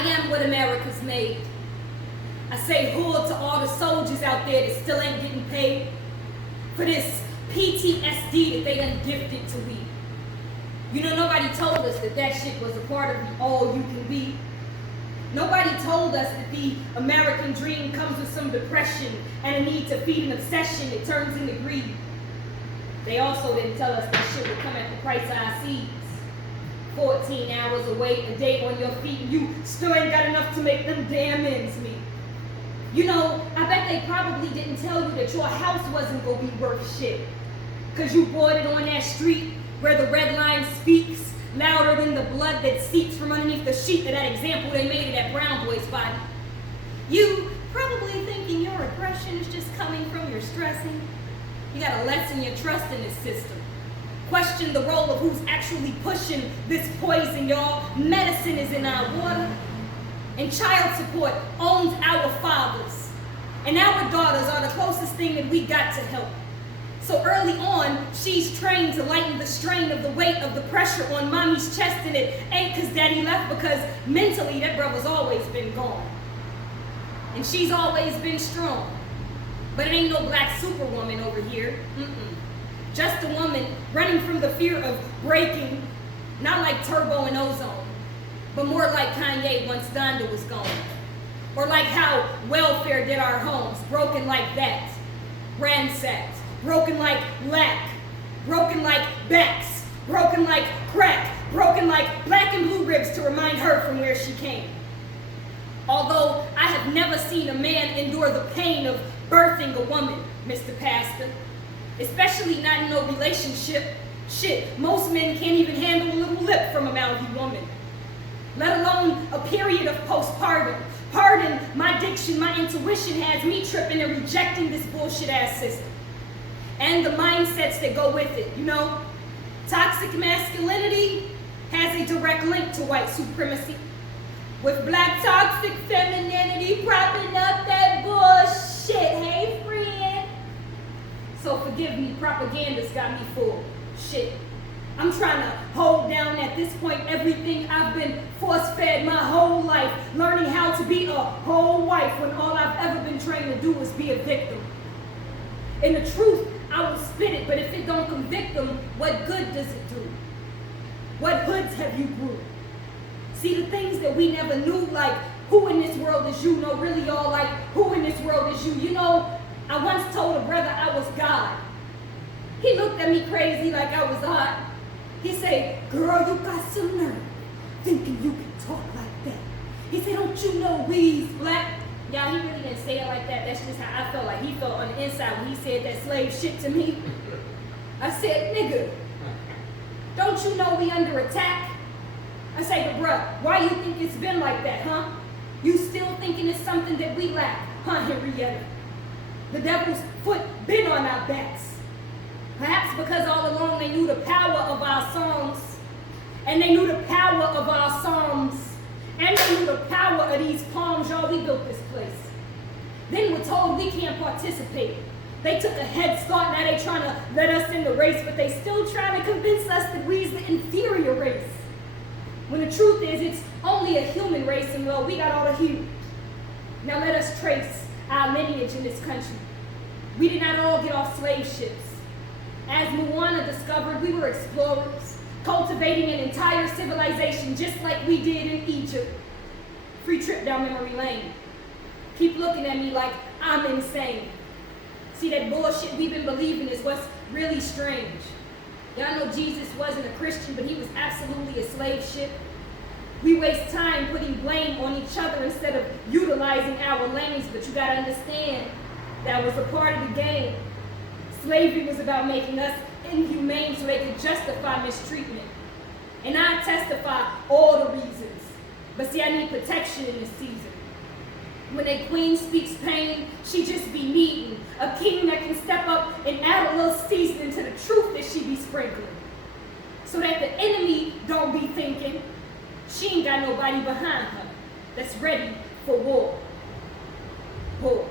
am what America's made. I say hood to all the soldiers out there that still ain't getting paid for this PTSD that they done gifted to we. You know, nobody told us that that shit was a part of the all you can be. Nobody told us that the American dream comes with some depression and a need to feed an obsession that turns into greed. They also didn't tell us that shit would come at the price of our seeds. 14 hours away, a day on your feet, and you still ain't got enough to make them damn ends meet. You know, I bet they probably didn't tell you that your house wasn't gonna be worth shit. Cause you bought it on that street where the red line speaks louder than the blood that seeps from underneath the sheet of that example they made of that brown boy's body. You probably thinking your aggression is just coming from your stressing. You gotta lessen your trust in this system. Question the role of who's actually pushing this poison, y'all. Medicine is in our water, and child support owns our fathers. And our daughters are the closest thing that we got to help. So early on, she's trained to lighten the strain of the weight of the pressure on mommy's chest, and it ain't because daddy left, because mentally that brother's always been gone. And she's always been strong. But it ain't no black superwoman over here. Just a woman running from the fear of breaking, not like Turbo and Ozone, but more like Kanye once Donda was gone. Or like how welfare did our homes, broken like that, ransacked, broken like lack, broken like backs, broken like crack, broken like black and blue ribs to remind her from where she came. Although I have never seen a man endure the pain of birthing a woman, Mr. Pastor. Especially not in no relationship. Shit, most men can't even handle a little lip from a mouthy woman. Let alone a period of postpartum. Pardon my diction, my intuition has me tripping and rejecting this bullshit ass system. And the mindsets that go with it, you know? Toxic masculinity has a direct link to white supremacy. With black toxic femininity propping up that bullshit. Hey, friend. So forgive me, propaganda's got me full. Shit. I'm trying to hold down at this point everything I've been force-fed my whole life, learning how to be a whole wife when all I've ever been trained to do is be a victim. And the truth, I will spit it, but if it don't convict them, what good does it do? What hoods have you grew? See, the things that we never knew, like who in this world is you, no, really all like who in this world is you. You know, I once told a brother I was God. He looked at me crazy like I was odd. He said, girl, you got some nerve thinking you can talk like that. He said, don't you know we's black? Y'all, he really didn't say it like that. That's just how I felt like he felt on the inside when he said that slave shit to me. I said, nigga, don't you know we under attack? I say, but bruh, why you think it's been like that, huh? You still thinking it's something that we lack, huh, Henrietta? The devil's foot been on our backs. Perhaps because all along they knew the power of our songs, and they knew the power of our psalms, and they knew the power of these palms. Y'all, we built this place. Then we're told we can't participate. They took a head start, now they trying to let us in the race, but they still trying to convince us that we's the inferior race. When the truth is, it's only a human race, and well, we got all the hue. Now let us trace our lineage in this country. We did not all get off slave ships. As Moana discovered, we were explorers, cultivating an entire civilization just like we did in Egypt. Free trip down memory lane. Keep looking at me like I'm insane. See, that bullshit we've been believing is what's really strange. Y'all know Jesus wasn't a Christian, but he was absolutely a slave ship. We waste time putting blame on each other instead of utilizing our lanes, but you gotta understand that was a part of the game. Slavery was about making us inhumane so they could justify mistreatment. And I testify all the reasons. But see, I need protection in this season. When a queen speaks pain, she just be needing a king that can step up and add a little seasoning to the truth that she be sprinkling. So that the enemy don't be thinking she ain't got nobody behind her that's ready for war. War.